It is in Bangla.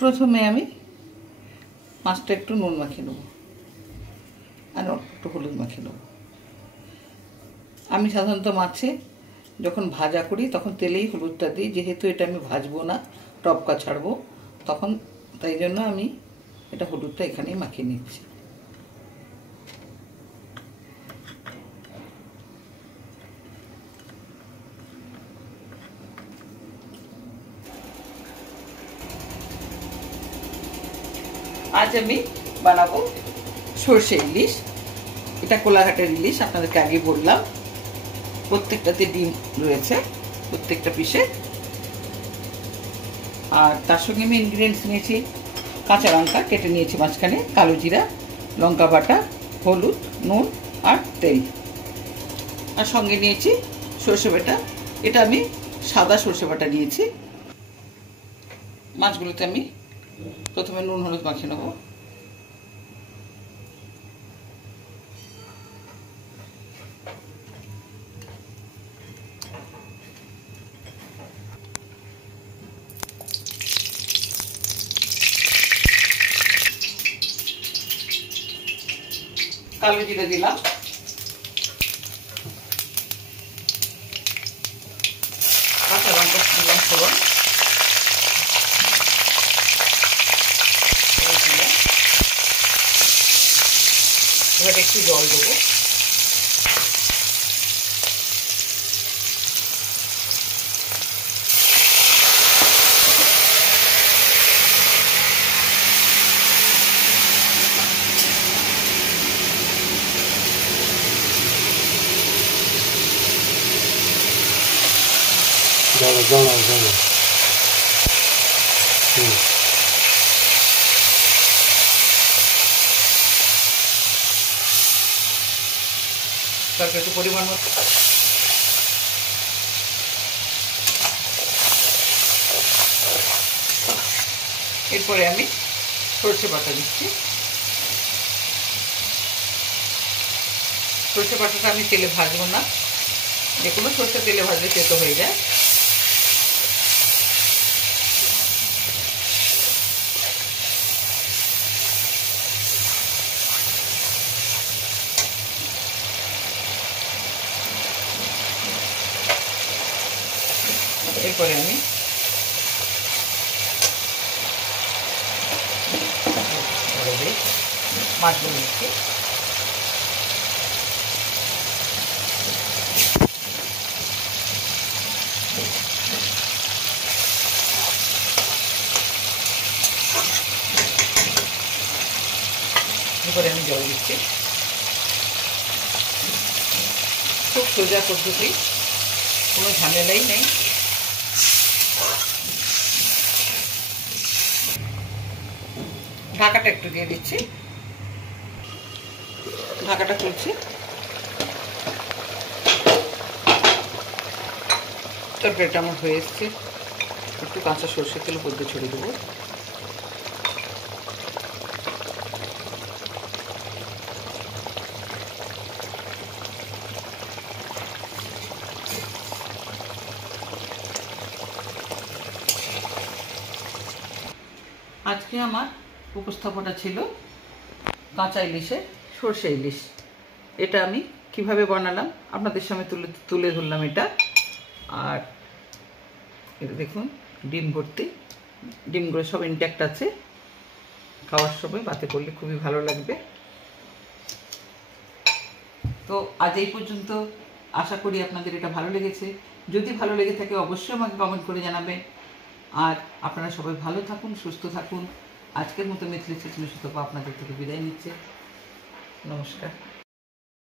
প্রথমে আমি মাছটা একটু নুন মাখিয়ে নেব আর একটু হলুদ মাখিয়ে নেব। আমি সাধারণত মাছে যখন ভাজা করি তখন তেলেই হলুদটা দিই, যেহেতু এটা আমি ভাজবো না, টপকা ছাড়বো, তখন তাই জন্য আমি এটা হলুদটা এখানেই মাখিয়ে নিচ্ছি। আজ আমি বানাবো সর্ষে ইলিশ। এটা কোলাঘাটের ইলিশ, আপনাদেরকে আগে বললাম। প্রত্যেকটাতে ডিম রয়েছে, প্রত্যেকটা পিসে। আর তার সঙ্গে আমি ইনগ্রিডিয়েন্টস নিয়েছি কাঁচা লঙ্কা কেটে নিয়েছি মাঝখানে, কালো জিরা, লঙ্কা বাটা, হলুদ, নুন আর তেল। আর সঙ্গে নিয়েছি সর্ষে বাটা। এটা আমি সাদা সর্ষে বাটা নিয়েছি। মাছগুলোতে আমি প্রথমে নুন হলুদ মাখিয়ে নেব। কালো জিরে দিলাম, কাঁচা লঙ্কা দিলাম ফোড়ন, এবার একটু জল দেবো। তারপর একটু পরিমাণ মতো এরপরে আমি সর্ষে বাটা দিচ্ছি। সর্ষে বাটাটা আমি তেলে ভাজবো না, যে কোনো সর্ষে তেলে ভাজলে তেতো হয়ে যায়। এরপরে আমি মাছগুলো দিচ্ছি। এরপরে আমি জল দিচ্ছি। খুব সোজা পদ্ধতি, কোনো ঝামেলাই নেই। ঢাকাটা একটু দিয়ে দিচ্ছি, ঢাকাটা খুলছি। তরকারিটা আমার হয়ে এসছে। একটু কাঁচা সরষের তেল উপর দিয়ে ছড়িয়ে দেবো। আজকে আমার উপস্থাপনা ছিল কাঁচা ইলিশের সর্ষে ইলিশ। এটা আমি কিভাবে বানালাম আপনাদের সামনে তুলে ধরলাম এটা। আর এটা দেখুন ডিম ভর্তি, ডিমগুলো সব ইনট্যাক্ট আছে। খাওয়ার সময় ভাতে করলে খুবই ভালো লাগবে। তো আজ এই পর্যন্ত। আশা করি আপনাদের এটা ভালো লেগেছে। যদি ভালো লেগে থাকে অবশ্যই আমাকে কমেন্ট করে জানাবেন। আর আপনারা সবাই ভালো থাকুন, সুস্থ থাকুন। আজকের মতো মিথিলি চেতনা সুতপা আপনাদের থেকে বিদায় নিচ্ছে। নমস্কার।